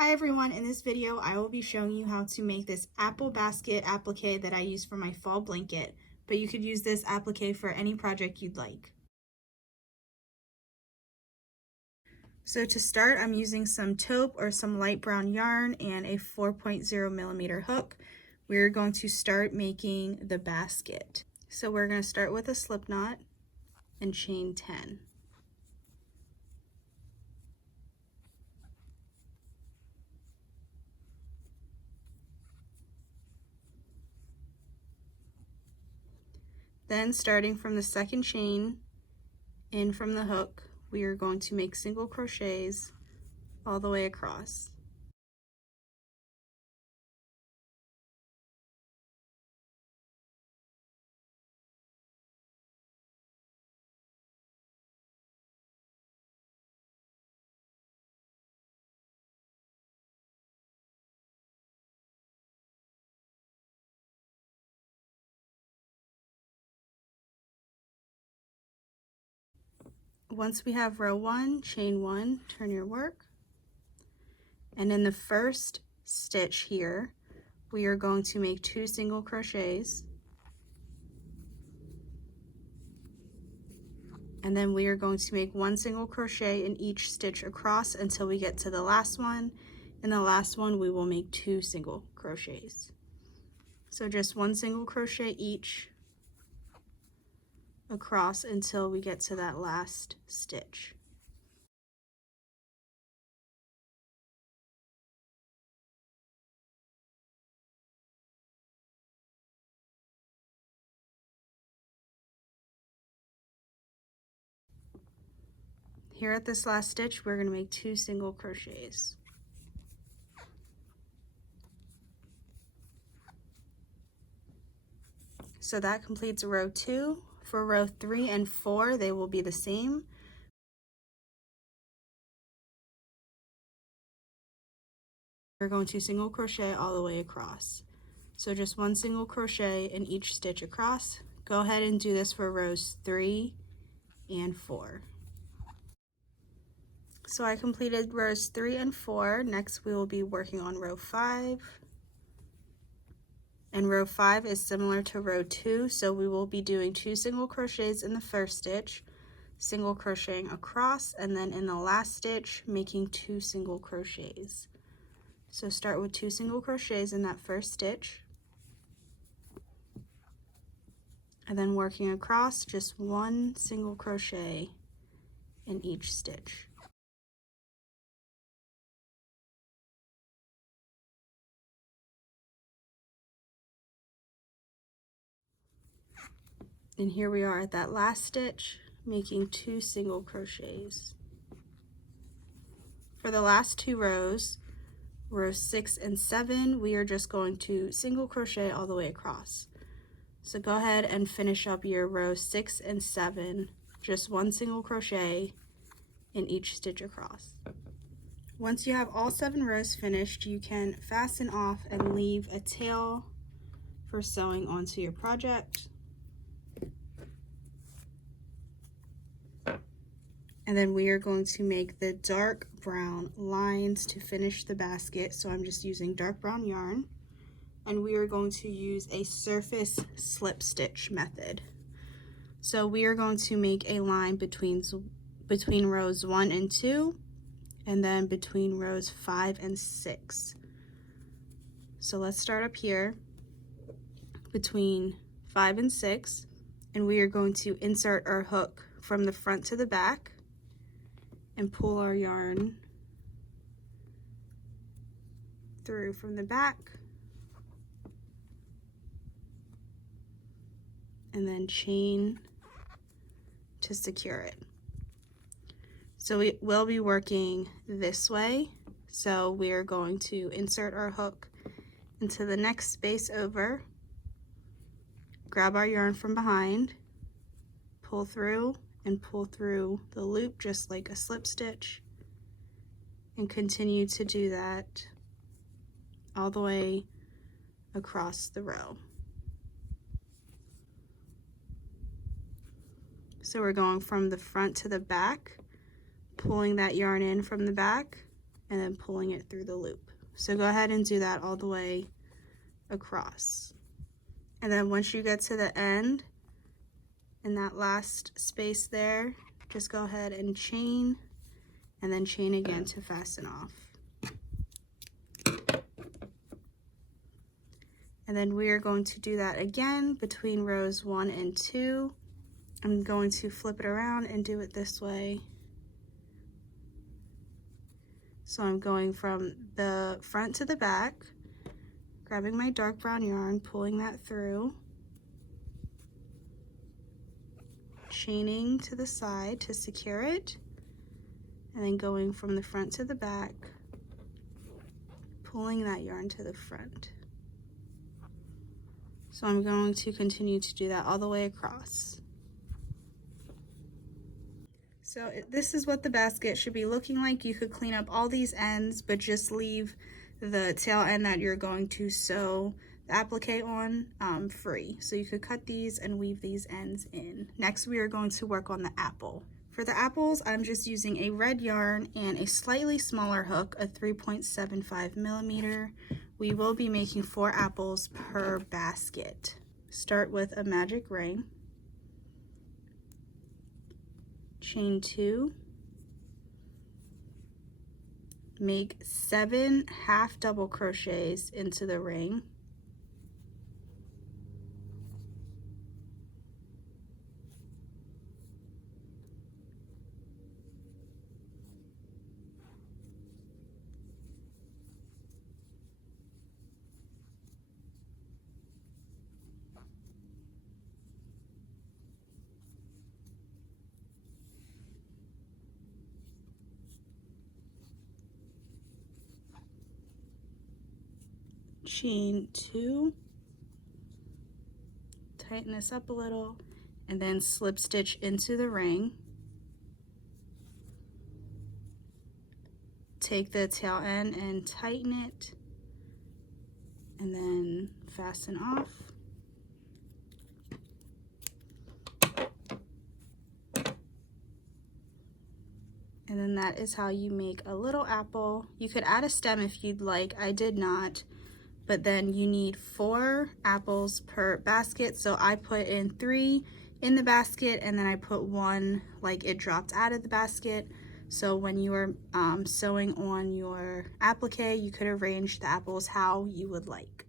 Hi everyone, in this video I will be showing you how to make this apple basket applique that I use for my fall blanket, but you could use this applique for any project you'd like. So to start, I'm using some taupe or some light brown yarn and a 4.0 millimeter hook. We're going to start making the basket. So we're going to start with a slip knot and chain 10. Then starting from the second chain in from the hook, we are going to make single crochets all the way across. Once we have row 1, chain 1, turn your work, and in the first stitch here we are going to make 2 single crochets, and then we are going to make 1 single crochet in each stitch across until we get to the last one. In the last one we will make 2 single crochets. So just 1 single crochet each across until we get to that last stitch. Here at this last stitch, we're going to make 2 single crochets. So that completes row 2. For row 3 and 4, they will be the same. We're going to single crochet all the way across. So just 1 single crochet in each stitch across. Go ahead and do this for rows 3 and 4. So I completed rows 3 and 4. Next we will be working on row 5. And row 5 is similar to row 2, so we will be doing 2 single crochets in the first stitch, single crocheting across, and then in the last stitch making 2 single crochets. So start with 2 single crochets in that first stitch, and then working across, just 1 single crochet in each stitch. And here we are at that last stitch, making 2 single crochets. For the last 2 rows, rows 6 and 7, we are just going to single crochet all the way across. So go ahead and finish up your rows 6 and 7, just 1 single crochet in each stitch across. Once you have all 7 rows finished, you can fasten off and leave a tail for sewing onto your project. And then we are going to make the dark brown lines to finish the basket. So I'm just using dark brown yarn, and we are going to use a surface slip stitch method. So we are going to make a line between rows 1 and 2, and then between rows 5 and 6. So let's start up here between 5 and 6, and we are going to insert our hook from the front to the back and pull our yarn through from the back, and then chain to secure it. So we will be working this way. So we are going to insert our hook into the next space over, grab our yarn from behind, pull through, and pull through the loop just like a slip stitch, and continue to do that all the way across the row. So we're going from the front to the back, pulling that yarn in from the back, and then pulling it through the loop. So go ahead and do that all the way across. And then once you get to the end, in that last space there, just go ahead and chain, and then chain again to fasten off. And then we are going to do that again between rows 1 and 2. I'm going to flip it around and do it this way. So I'm going from the front to the back, grabbing my dark brown yarn, pulling that through, chaining to the side to secure it, and then going from the front to the back, pulling that yarn to the front. So I'm going to continue to do that all the way across. So this is what the basket should be looking like. You could clean up all these ends, but just leave the tail end that you're going to sew the applique on free. So you could cut these and weave these ends in. Next, we are going to work on the apple. For the apples, I'm just using a red yarn and a slightly smaller hook, a 3.75 millimeter. We will be making 4 apples per basket. Start with a magic ring. Chain 2, make 7 half double crochets into the ring, chain 2, tighten this up a little, and then slip stitch into the ring. Take the tail end and tighten it, and then fasten off. And then that is how you make a little apple. You could add a stem if you'd like. I did not. But then you need 4 apples per basket. So I put in 3 in the basket, and then I put 1 like it dropped out of the basket. So when you are sewing on your applique, you could arrange the apples how you would like.